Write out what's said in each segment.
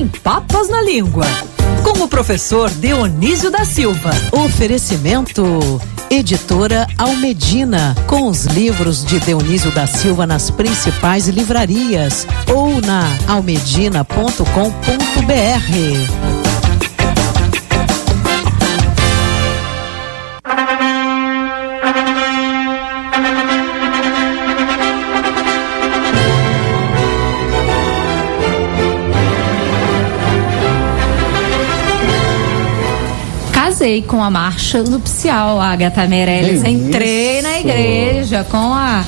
sem papas na língua. Com o professor Dionísio da Silva. Oferecimento Editora Almedina, com os livros de Dionísio da Silva nas principais livrarias ou na almedina.com.br. Casei com a marcha nupcial, Agatha Meirelles. Entrei na igreja com a...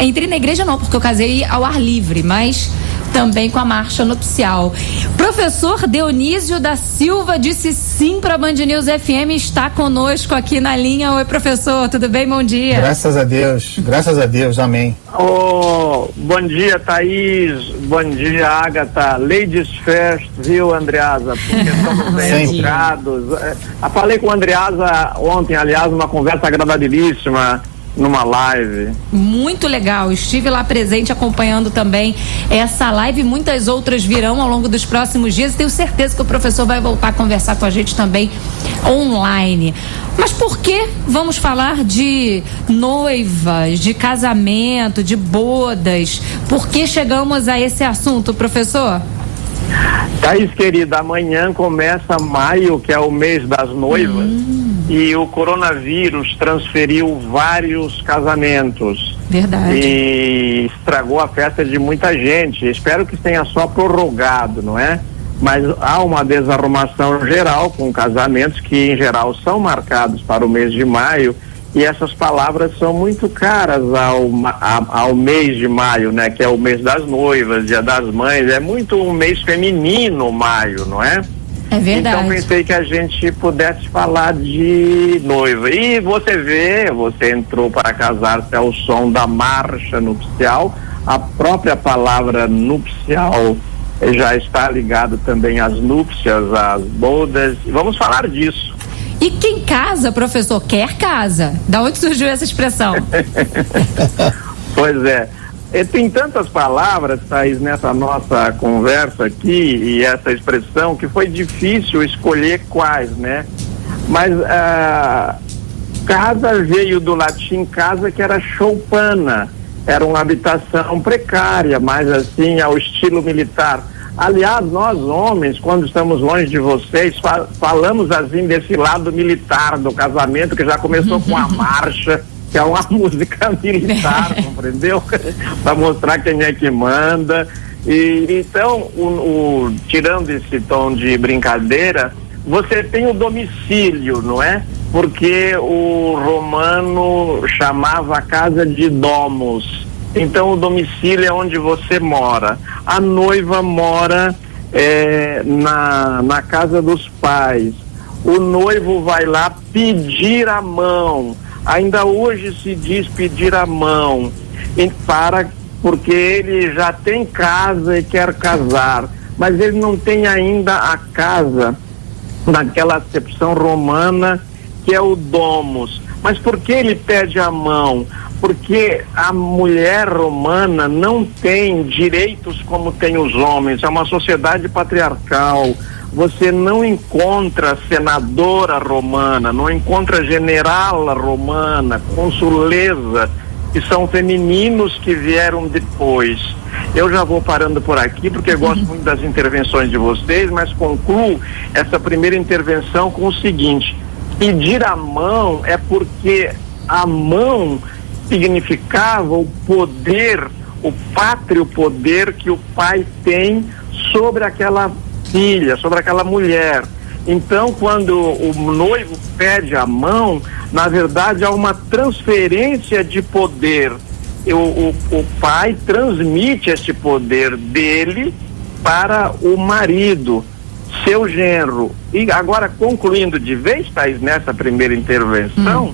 Entrei na igreja não, porque eu casei ao ar livre, mas também com a marcha nupcial. Professor Dionísio da Silva disse sim para a Band News FM, está conosco aqui na linha. Oi, professor, tudo bem? Bom dia. Graças a Deus, amém. Bom dia, Thaís, bom dia, Agatha. Ladies first, viu, Andreasa? Porque estamos bem educados. Falei com a Andreasa ontem, aliás, uma conversa agradabilíssima, numa live. Muito legal, estive lá presente acompanhando também essa live, muitas outras virão ao longo dos próximos dias e tenho certeza que o professor vai voltar a conversar com a gente também online. Mas por que vamos falar de noivas, de casamento, de bodas? Por que chegamos a esse assunto, professor? Thaís, querida, amanhã começa maio, que é o mês das noivas. E o coronavírus transferiu vários casamentos. Verdade. E estragou a festa de muita gente. Espero que tenha só prorrogado, não é? Mas há uma desarrumação geral com casamentos que, em geral, são marcados para o mês de maio. E essas palavras são muito caras ao mês de maio, né? Que é o mês das noivas, Dia das Mães. É muito um mês feminino, maio, não é? É verdade. Então pensei que a gente pudesse falar de noiva. E você entrou para casar-se ao som da marcha nupcial. A própria palavra nupcial já está ligada também às núpcias, às bodas. Vamos falar disso. E quem casa, professor, quer casa. Da onde surgiu essa expressão? Pois é. Tem tantas palavras, Thaís, nessa nossa conversa aqui e essa expressão que foi difícil escolher quais, né? Mas casa veio do latim casa, que era choupana, era uma habitação precária, mais assim ao estilo militar. Aliás, nós homens, quando estamos longe de vocês, falamos assim desse lado militar do casamento, que já começou com a marcha, que é uma música militar, compreendeu? Para mostrar quem é que manda. E então, tirando esse tom de brincadeira, você tem o domicílio, não é? Porque o romano chamava a casa de domus. Então, o domicílio é onde você mora. A noiva mora na casa dos pais. O noivo vai lá pedir a mão. Ainda hoje se diz pedir a mão, porque ele já tem casa e quer casar, mas ele não tem ainda a casa naquela acepção romana que é o domus. Mas por que ele pede a mão? Porque a mulher romana não tem direitos como tem os homens, é uma sociedade patriarcal. Você não encontra senadora romana, não encontra generala romana, consuleza, que são femininos que vieram depois. Eu já vou parando por aqui, porque gosto muito das intervenções de vocês, mas concluo essa primeira intervenção com o seguinte: pedir a mão é porque a mão significava o poder, o pátrio poder que o pai tem sobre aquela filha, sobre aquela mulher. Então, quando o noivo pede a mão, na verdade há uma transferência de poder. O pai transmite esse poder dele para o marido, seu genro. E agora, concluindo de vez, Thaís, nessa primeira intervenção,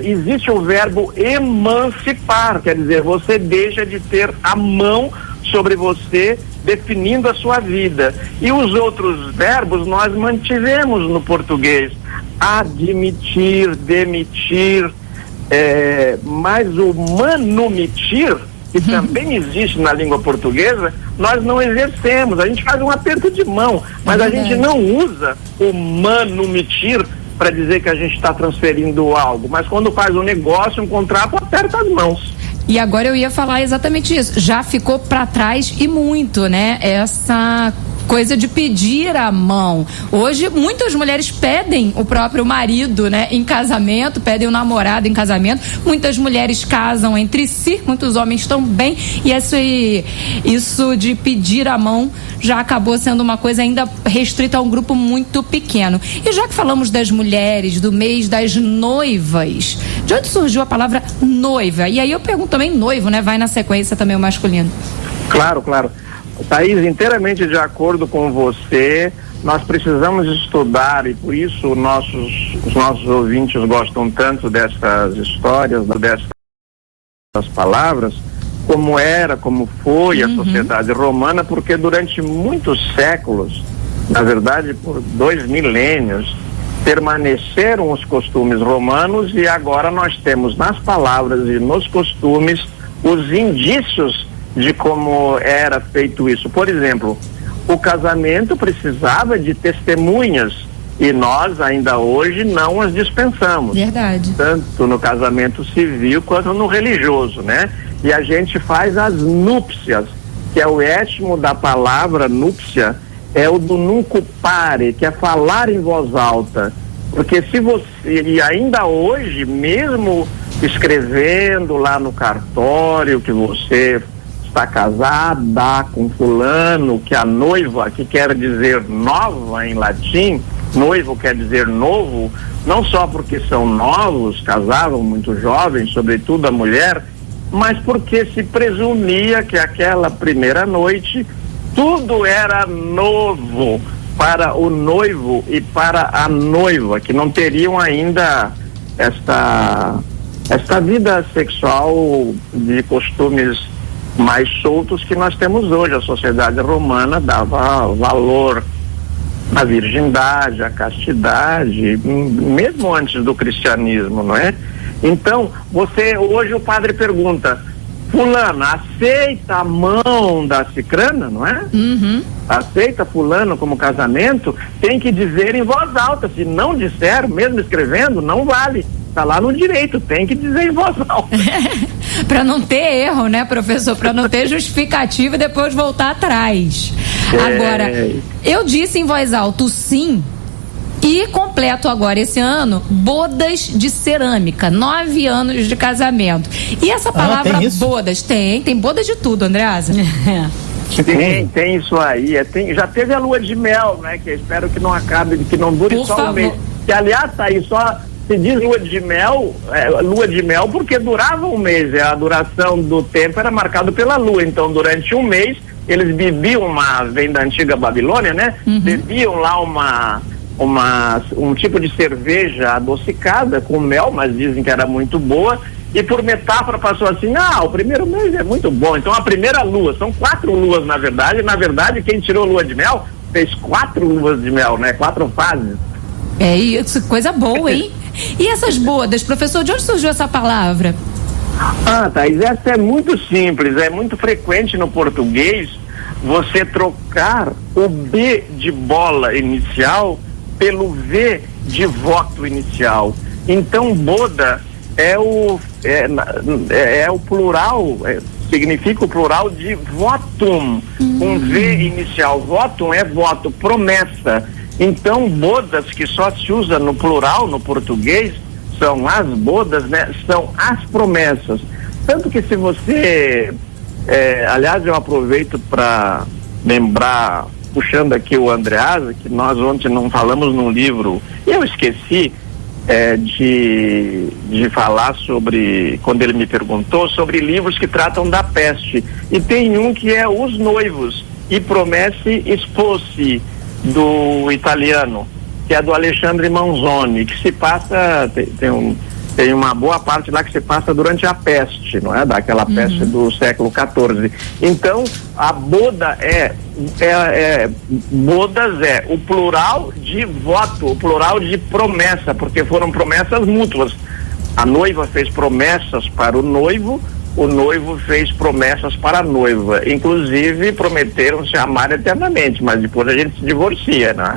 existe o verbo emancipar, quer dizer, você deixa de ter a mão sobre você, definindo a sua vida. E os outros verbos nós mantivemos no português: admitir, demitir, mas o manumitir que também existe na língua portuguesa, nós não exercemos. A gente faz um aperto de mão, mas a gente não usa o manumitir para dizer que a gente está transferindo algo. Mas quando faz um negócio, um contrato, aperta as mãos. E agora eu ia falar exatamente isso. Já ficou para trás e muito, né? Essa coisa de pedir a mão. Hoje, muitas mulheres pedem o próprio marido, né, em casamento, pedem o namorado em casamento. Muitas mulheres casam entre si, muitos homens também. E isso de pedir a mão já acabou sendo uma coisa ainda restrita a um grupo muito pequeno. E já que falamos das mulheres, do mês das noivas, de onde surgiu a palavra noiva? E aí eu pergunto também noivo, né? Vai na sequência também o masculino. Claro, claro. Thaís, inteiramente de acordo com você, nós precisamos estudar, e por isso os nossos ouvintes gostam tanto dessas histórias, dessas palavras, como foi a sociedade romana, porque durante muitos séculos, na verdade por 2 milênios, permaneceram os costumes romanos, e agora nós temos nas palavras e nos costumes os indícios de como era feito isso. Por exemplo, o casamento precisava de testemunhas e nós ainda hoje não as dispensamos. Verdade. Tanto no casamento civil quanto no religioso, né? E a gente faz as núpcias, que é o étimo da palavra núpcia, é o do nuncupare, que é falar em voz alta. Porque se você, e ainda hoje, mesmo escrevendo lá no cartório que você está casada com fulano, que a noiva, que quer dizer nova em latim, noivo quer dizer novo, não só porque são novos, casavam muito jovens, sobretudo a mulher, mas porque se presumia que aquela primeira noite tudo era novo para o noivo e para a noiva, que não teriam ainda esta vida sexual de costumes mais soltos que nós temos hoje. A sociedade romana dava valor à virgindade, à castidade, mesmo antes do cristianismo, não é? Então, hoje o padre pergunta: fulana, aceita a mão da cicrana, não é? Aceita fulano como casamento? Tem que dizer em voz alta. Se não disser, mesmo escrevendo, não vale. Está lá no direito, tem que dizer em voz alta. Para não ter erro, né, professor? Para não ter justificativa e depois voltar atrás. Agora, eu disse em voz alta sim, e completo agora esse ano bodas de cerâmica, 9 anos de casamento. E essa palavra bodas, tem bodas de tudo, Andreasa. Tem isso aí. Já teve a lua de mel, né? Que eu espero que não acabe, que não dure Por só favor. um mês. Que aliás tá aí só. Se diz lua de mel porque durava um mês, a duração do tempo era marcado pela lua, então durante um mês eles bebiam vem da antiga Babilônia, né? Bebiam lá um tipo de cerveja adocicada com mel, mas dizem que era muito boa, e por metáfora passou assim: o primeiro mês é muito bom, então a primeira lua, são 4 luas na verdade quem tirou lua de mel fez 4 luas de mel, né? 4 fases. É isso, coisa boa, hein? E essas bodas, professor, de onde surgiu essa palavra? Thaís, essa é muito simples, é muito frequente no português você trocar o B de bola inicial pelo V de voto inicial. Então, boda é o plural, significa o plural de votum, um V inicial. Votum é voto, promessa. Então, bodas, que só se usa no plural, no português, são as bodas, né? São as promessas. Tanto que se você... aliás, eu aproveito para lembrar, puxando aqui o Andreasa, que nós ontem não falamos num livro, e eu esqueci de falar sobre, quando ele me perguntou, sobre livros que tratam da peste. E tem um que é Os Noivos, e Promesse Sposi, do italiano, que é do Alexandre Manzoni, que se passa, tem uma boa parte lá que se passa durante a peste, não é? Daquela peste do século XIV. Então, a boda bodas é o plural de voto, o plural de promessa, porque foram promessas mútuas. A noiva fez promessas para o noivo o noivo fez promessas para a noiva. Inclusive, prometeram se amar eternamente, mas depois a gente se divorcia, né?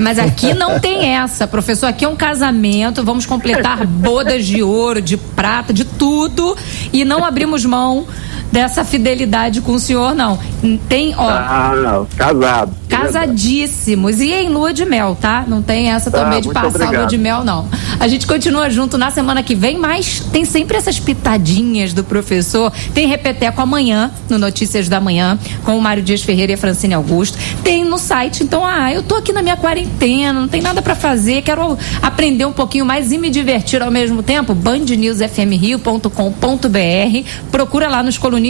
Mas aqui não tem essa, professor. Aqui é um casamento, vamos completar bodas de ouro, de prata, de tudo, e não abrimos mão dessa fidelidade com o senhor, não. Tem, casado. Casadíssimos. E em lua de mel, tá? Não tem essa também de passar lua de mel, não. A gente continua junto na semana que vem, mas tem sempre essas pitadinhas do professor. Tem repeteco amanhã, no Notícias da Manhã, com o Mário Dias Ferreira e a Francine Augusto. Tem no site, então, eu tô aqui na minha quarentena, não tem nada pra fazer, quero aprender um pouquinho mais e me divertir ao mesmo tempo. bandnewsfmrio.com.br. Procura lá nos colunistas,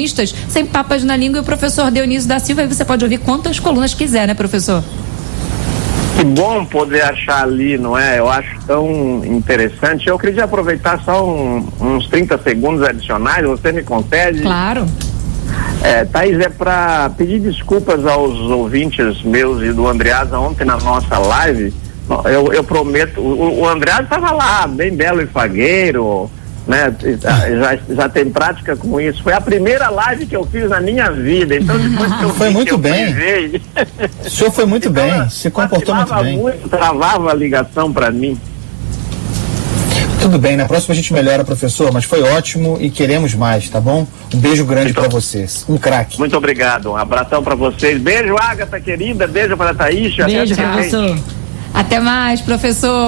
sem papas na língua, e o professor Dionísio da Silva, e você pode ouvir quantas colunas quiser, né, professor? Que bom poder achar ali, não é? Eu acho tão interessante. Eu queria aproveitar só uns 30 segundos adicionais, você me concede? Claro. Thaís, é para pedir desculpas aos ouvintes meus e do Andreasa ontem na nossa live. Eu prometo, o Andreasa estava lá, bem belo e fagueiro, né? Já tem prática com isso. Foi a primeira live que eu fiz na minha vida, então depois que eu foi vi, muito que bem. Privei, O senhor foi muito então, bem, se comportou muito bem. Travava a ligação para mim. Tudo bem, na próxima a gente melhora, professor, mas foi ótimo e queremos mais, tá bom? Um beijo grande para vocês. Um craque. Muito obrigado, um abração para vocês. Beijo, Ágata querida, beijo para a Thaís. Beijo, professor. Até mais, professor.